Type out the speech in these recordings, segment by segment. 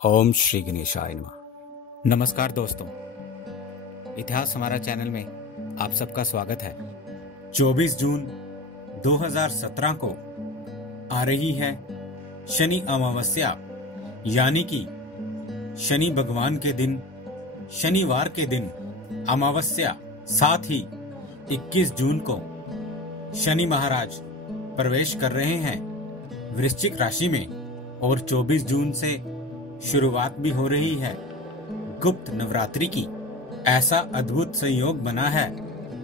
ओम श्री गणेशाय नमः। नमस्कार दोस्तों, इतिहास हमारा चैनल में आप सबका स्वागत है। 24 जून 2017 को आ रही है शनि अमावस्या, यानी कि शनि भगवान के दिन, शनिवार के दिन अमावस्या। साथ ही 21 जून को शनि महाराज प्रवेश कर रहे हैं वृश्चिक राशि में और 24 जून से शुरुआत भी हो रही है गुप्त नवरात्रि की। ऐसा अद्भुत संयोग बना है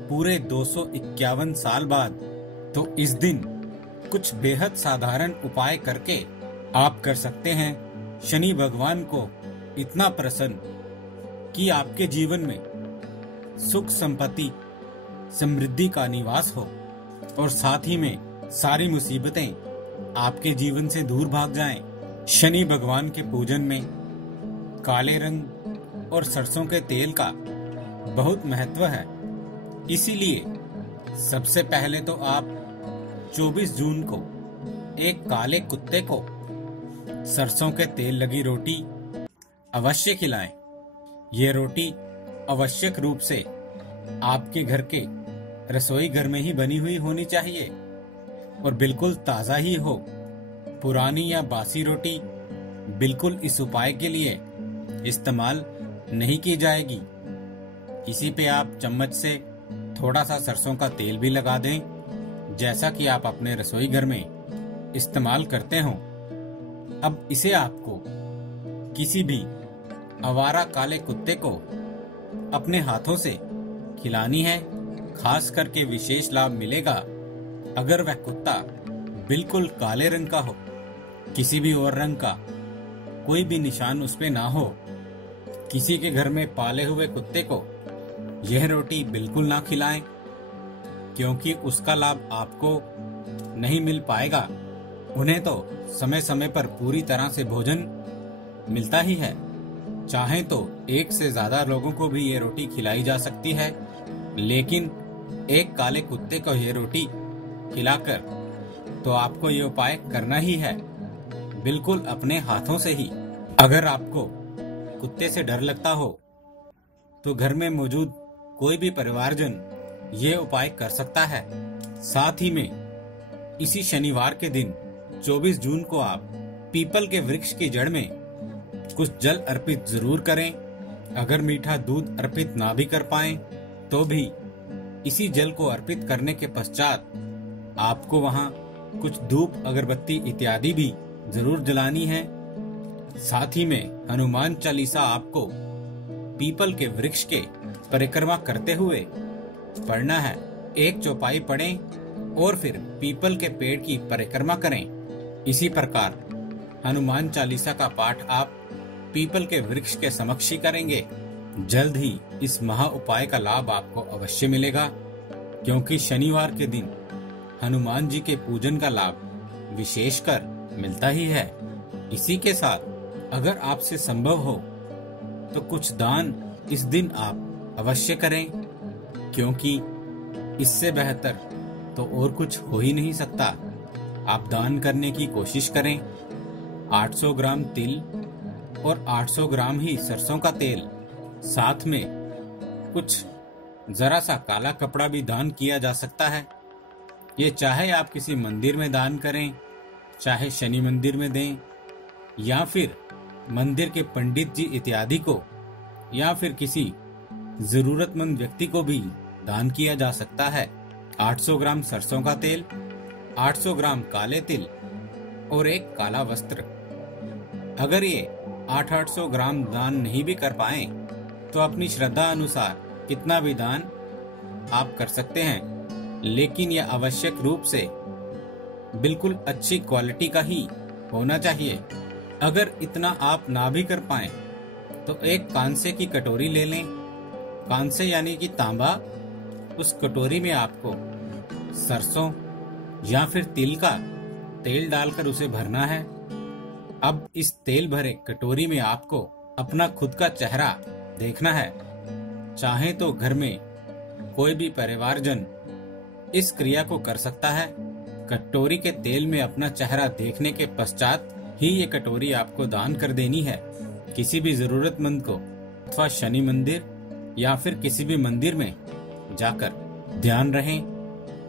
पूरे 251 साल बाद। तो इस दिन कुछ बेहद साधारण उपाय करके आप कर सकते हैं शनि भगवान को इतना प्रसन्न कि आपके जीवन में सुख संपत्ति समृद्धि का निवास हो और साथ ही में सारी मुसीबतें आपके जीवन से दूर भाग जाएं। शनि भगवान के पूजन में काले रंग और सरसों के तेल का बहुत महत्व है। इसीलिए सबसे पहले तो आप 24 जून को एक काले कुत्ते को सरसों के तेल लगी रोटी अवश्य खिलाएं। ये रोटी आवश्यक रूप से आपके घर के रसोई घर में ही बनी हुई होनी चाहिए और बिल्कुल ताज़ा ही हो। पुरानी या बासी रोटी बिल्कुल इस उपाय के लिए इस्तेमाल नहीं की जाएगी। इसी पे आप चम्मच से थोड़ा सा सरसों का तेल भी लगा दें, जैसा कि आप अपने रसोई घर में इस्तेमाल करते हो। अब इसे आपको किसी भी आवारा काले कुत्ते को अपने हाथों से खिलानी है। खास करके विशेष लाभ मिलेगा अगर वह कुत्ता बिल्कुल काले रंग का हो, किसी भी और रंग का कोई भी निशान उस पे ना हो। किसी के घर में पाले हुए कुत्ते को यह रोटी बिल्कुल ना खिलाएं, क्योंकि उसका लाभ आपको नहीं मिल पाएगा। उन्हें तो समय समय पर पूरी तरह से भोजन मिलता ही है। चाहे तो एक से ज्यादा लोगों को भी ये रोटी खिलाई जा सकती है, लेकिन एक काले कुत्ते को ये रोटी खिलाकर तो आपको ये उपाय करना ही है, बिल्कुल अपने हाथों से ही। अगर आपको कुत्ते से डर लगता हो तो घर में मौजूद कोई भी परिवारजन ये उपाय कर सकता है। साथ ही में इसी शनिवार के दिन 24 जून को आप पीपल के वृक्ष की जड़ में कुछ जल अर्पित जरूर करें। अगर मीठा दूध अर्पित ना भी कर पाएं तो भी इसी जल को अर्पित करने के पश्चात आपको वहां कुछ धूप अगरबत्ती इत्यादि भी जरूर जलानी है। साथ ही में हनुमान चालीसा आपको पीपल के वृक्ष के परिक्रमा करते हुए पढ़ना है। एक चौपाई पढ़ें और फिर पीपल के पेड़ की परिक्रमा करें। इसी प्रकार हनुमान चालीसा का पाठ आप पीपल के वृक्ष के समक्ष ही करेंगे। जल्द ही इस महा उपाय का लाभ आपको अवश्य मिलेगा, क्योंकि शनिवार के दिन हनुमान जी के पूजन का लाभ विशेषकर मिलता ही है। इसी के साथ अगर आपसे संभव हो तो कुछ दान इस दिन आप अवश्य करें, क्योंकि इससे बेहतर तो और कुछ हो ही नहीं सकता। आप दान करने की कोशिश करें। 800 ग्राम तिल और 800 ग्राम ही सरसों का तेल, साथ में कुछ जरा सा काला कपड़ा भी दान किया जा सकता है। ये चाहे आप किसी मंदिर में दान करें, चाहे शनि मंदिर में दें, या फिर मंदिर के पंडित जी इत्यादि को, या फिर किसी जरूरतमंद व्यक्ति को भी दान किया जा सकता है। 800 ग्राम सरसों का तेल, 800 ग्राम काले तिल और एक काला वस्त्र। अगर ये 800 ग्राम दान नहीं भी कर पाए तो अपनी श्रद्धा अनुसार कितना भी दान आप कर सकते हैं, लेकिन यह आवश्यक रूप से बिल्कुल अच्छी क्वालिटी का ही होना चाहिए। अगर इतना आप ना भी कर पाए तो एक कांसे की कटोरी ले लें। कांसे यानी कि तांबा। उस कटोरी में आपको सरसों या फिर तिल का तेल डालकर उसे भरना है। अब इस तेल भरे कटोरी में आपको अपना खुद का चेहरा देखना है। चाहे तो घर में कोई भी परिवारजन इस क्रिया को कर सकता है। कटोरी के तेल में अपना चेहरा देखने के पश्चात ही ये कटोरी आपको दान कर देनी है। किसी भी जरूरतमंद को अथवा शनि मंदिर या फिर किसी भी मंदिर में जाकर ध्यान रहे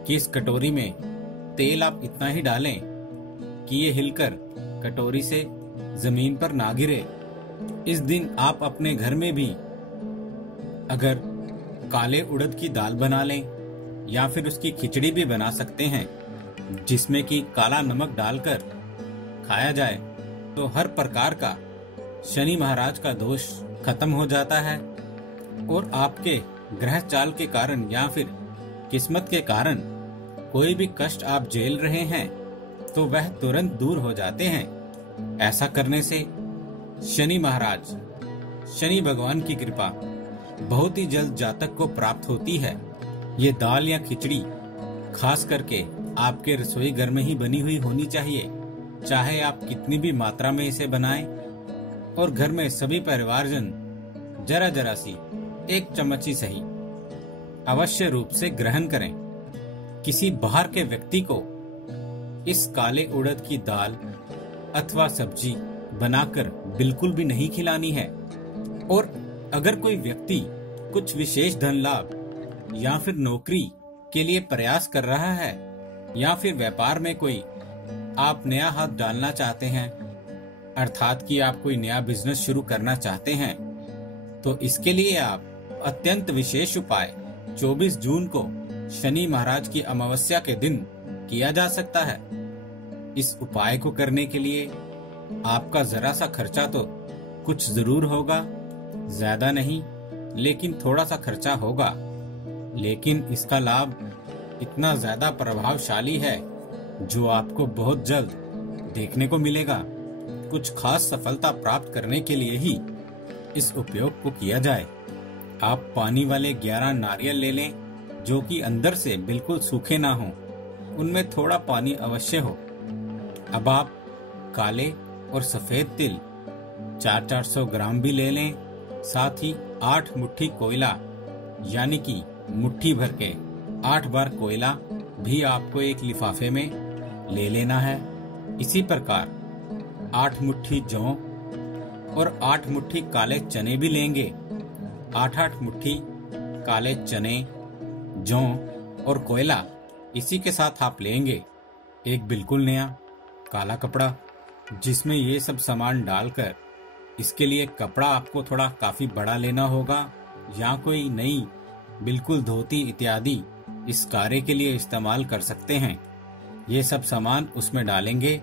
कि इस कटोरी में तेल आप इतना ही डालें कि ये हिलकर कटोरी से जमीन पर ना गिरे। इस दिन आप अपने घर में भी अगर काले उड़द की दाल बना लें या फिर उसकी खिचड़ी भी बना सकते हैं जिसमें कि काला नमक डालकर खाया जाए तो हर प्रकार का शनि महाराज का दोष खत्म हो जाता है और आपके ग्रह चाल के कारण या फिर किस्मत के कारण कोई भी कष्ट आप झेल रहे हैं तो वह तुरंत दूर हो जाते हैं। ऐसा करने से शनि महाराज, शनि भगवान की कृपा बहुत ही जल्द जातक को प्राप्त होती है। ये दाल या खिचड़ी खास करके आपके रसोई घर में ही बनी हुई होनी चाहिए, चाहे आप कितनी भी मात्रा में इसे बनाएं और घर में सभी परिवारजन जरा जरा सी 1 चम्मच ही सही अवश्य रूप से ग्रहण करें। किसी बाहर के व्यक्ति को इस काले उड़द की दाल अथवा सब्जी बनाकर बिल्कुल भी नहीं खिलानी है। और अगर कोई व्यक्ति कुछ विशेष धन लाभ या फिर नौकरी के लिए प्रयास कर रहा है या फिर व्यापार में कोई आप नया हाथ डालना चाहते हैं, अर्थात कि आप कोई नया बिजनेस शुरू करना चाहते हैं, तो इसके लिए आप अत्यंत विशेष उपाय 24 जून को शनि महाराज की अमावस्या के दिन किया जा सकता है। इस उपाय को करने के लिए आपका जरा सा खर्चा तो कुछ जरूर होगा, ज्यादा नहीं लेकिन थोड़ा सा खर्चा होगा, लेकिन इसका लाभ इतना ज्यादा प्रभावशाली है जो आपको बहुत जल्द देखने को मिलेगा। कुछ खास सफलता प्राप्त करने के लिए ही इस उपयोग को किया जाए। आप पानी वाले 11 नारियल ले लें जो कि अंदर से बिल्कुल सूखे ना हो, उनमें थोड़ा पानी अवश्य हो। अब आप काले और सफेद तिल 400-400 ग्राम भी ले लें, साथ ही 8 मुट्ठी कोयला यानी कि मुट्ठी भर के 8 बार कोयला भी आपको एक लिफाफे में ले लेना है। इसी प्रकार 8 मुट्ठी जौ और 8 मुट्ठी काले चने भी लेंगे। 8-8 मुट्ठी काले चने, जौ और कोयला इसी के साथ आप लेंगे एक बिल्कुल नया काला कपड़ा जिसमें ये सब सामान डालकर, इसके लिए कपड़ा आपको थोड़ा काफी बड़ा लेना होगा या कोई नई बिल्कुल धोती इत्यादि इस कार्य के लिए इस्तेमाल कर सकते हैं। ये सब सामान उसमें डालेंगे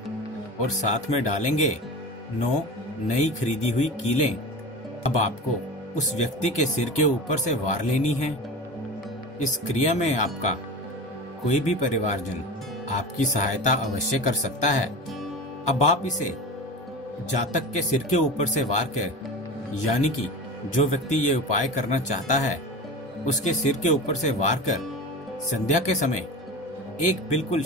और साथ में डालेंगे 9 नई खरीदी हुई कीलें। अब आपको उस व्यक्ति के सिर के ऊपर से वार लेनी है। इस क्रिया में आपका कोई भी परिवारजन आपकी सहायता अवश्य कर सकता है। अब आप इसे जातक के सिर के ऊपर से वार कर, यानी कि जो व्यक्ति ये उपाय करना चाहता है उसके सिर के ऊपर से वार कर संध्या के समय एक बिल्कुल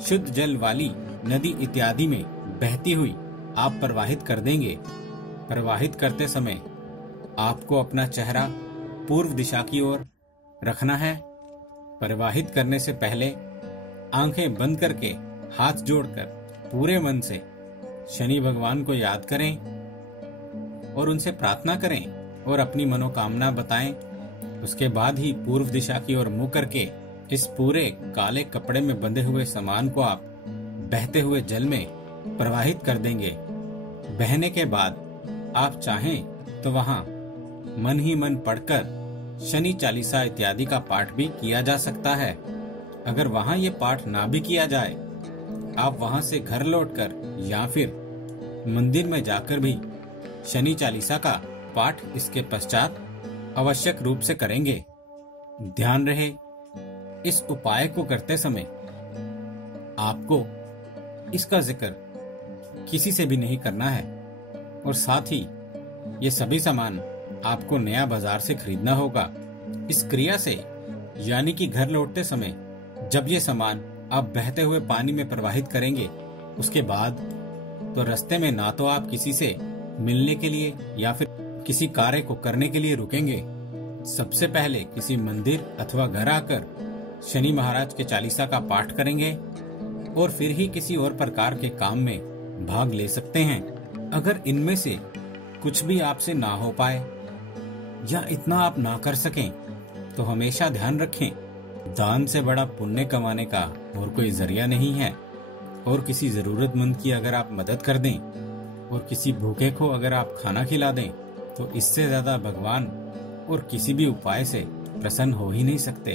शुद्ध जल वाली नदी इत्यादि में बहती हुई आप प्रवाहित कर देंगे। प्रवाहित करते समय आपको अपना चेहरा पूर्व दिशा की ओर रखना है। प्रवाहित करने से पहले आंखें बंद करके हाथ जोड़कर पूरे मन से शनि भगवान को याद करें और उनसे प्रार्थना करें और अपनी मनोकामना बताएं। उसके बाद ही पूर्व दिशा की ओर मुंह करके इस पूरे काले कपड़े में बंधे हुए सामान को आप बहते हुए जल में प्रवाहित कर देंगे। बहने के बाद आप चाहें तो वहां मन ही मन पढ़कर शनि चालीसा इत्यादि का पाठ भी किया जा सकता है। अगर वहां ये पाठ ना भी किया जाए, आप वहां से घर लौटकर या फिर मंदिर में जाकर भी शनि चालीसा का पाठ इसके पश्चात आवश्यक रूप से करेंगे। ध्यान रहे, इस उपाय को करते समय आपको इसका जिक्र किसी से भी नहीं करना है और साथ ही ये सभी सामान आपको नया बाजार से खरीदना होगा। इस क्रिया से यानी कि घर लौटते समय जब ये सामान आप बहते हुए पानी में प्रवाहित करेंगे, उसके बाद तो रास्ते में ना तो आप किसी से मिलने के लिए या फिर किसी कार्य को करने के लिए रुकेंगे। सबसे पहले किसी मंदिर अथवा घर आकर शनि महाराज के चालीसा का पाठ करेंगे और फिर ही किसी और प्रकार के काम में भाग ले सकते हैं। अगर इनमें से कुछ भी आपसे ना हो पाए या इतना आप ना कर सकें तो हमेशा ध्यान रखें, दान से बड़ा पुण्य कमाने का और कोई जरिया नहीं है। और किसी जरूरतमंद की अगर आप मदद कर दें और किसी भूखे को अगर आप खाना खिला दें तो इससे ज्यादा भगवान और किसी भी उपाय से प्रसन्न हो ही नहीं सकते।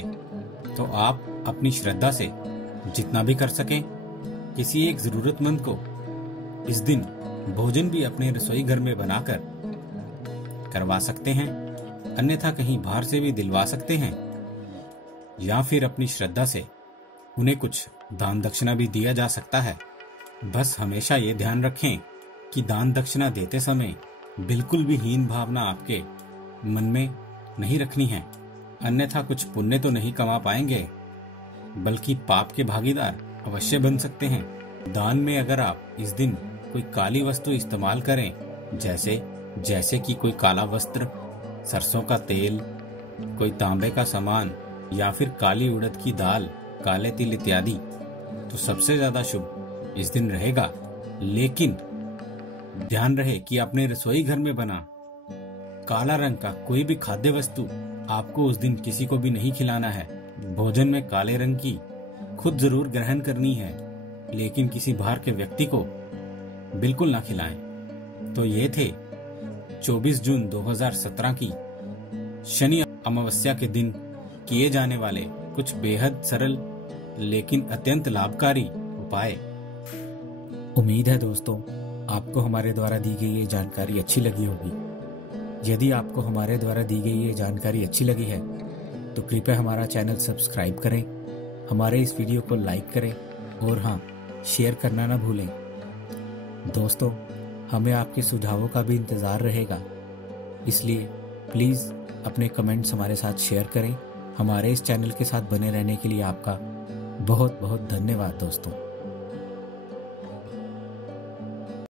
तो आप अपनी श्रद्धा से जितना भी कर सकें, किसी एक जरूरतमंद को इस दिन भोजन भी अपने रसोई घर में बनाकर करवा सकते हैं, अन्यथा कहीं बाहर से भी दिलवा सकते हैं, या फिर अपनी श्रद्धा से उन्हें कुछ दान दक्षिणा भी दिया जा सकता है। बस हमेशा ये ध्यान रखें कि दान दक्षिणा देते समय बिल्कुल भी हीन भावना आपके मन में नहीं रखनी है, अन्यथा कुछ पुण्य तो नहीं कमा पाएंगे बल्कि पाप के भागीदार अवश्य बन सकते हैं। दान में अगर आप इस दिन कोई काली वस्तु इस्तेमाल करें, जैसे कि कोई काला वस्त्र, सरसों का तेल, कोई तांबे का सामान या फिर काली उड़द की दाल, काले तिल इत्यादि, तो सबसे ज्यादा शुभ इस दिन रहेगा। लेकिन ध्यान रहे कि अपने रसोई घर में बना काला रंग का कोई भी खाद्य वस्तु आपको उस दिन किसी को भी नहीं खिलाना है। भोजन में काले रंग की खुद जरूर ग्रहण करनी है, लेकिन किसी बाहर के व्यक्ति को बिल्कुल ना खिलाएं। तो ये थे 24 जून 2017 की शनि अमावस्या के दिन किए जाने वाले कुछ बेहद सरल लेकिन अत्यंत लाभकारी उपाय। उम्मीद है दोस्तों आपको हमारे द्वारा दी गई ये जानकारी अच्छी लगी होगी। यदि आपको हमारे द्वारा दी गई ये जानकारी अच्छी लगी है तो कृपया हमारा चैनल सब्सक्राइब करें, हमारे इस वीडियो को लाइक करें और हाँ, शेयर करना ना भूलें। दोस्तों हमें आपके सुझावों का भी इंतज़ार रहेगा, इसलिए प्लीज़ अपने कमेंट्स हमारे साथ शेयर करें। हमारे इस चैनल के साथ बने रहने के लिए आपका बहुत बहुत धन्यवाद दोस्तों।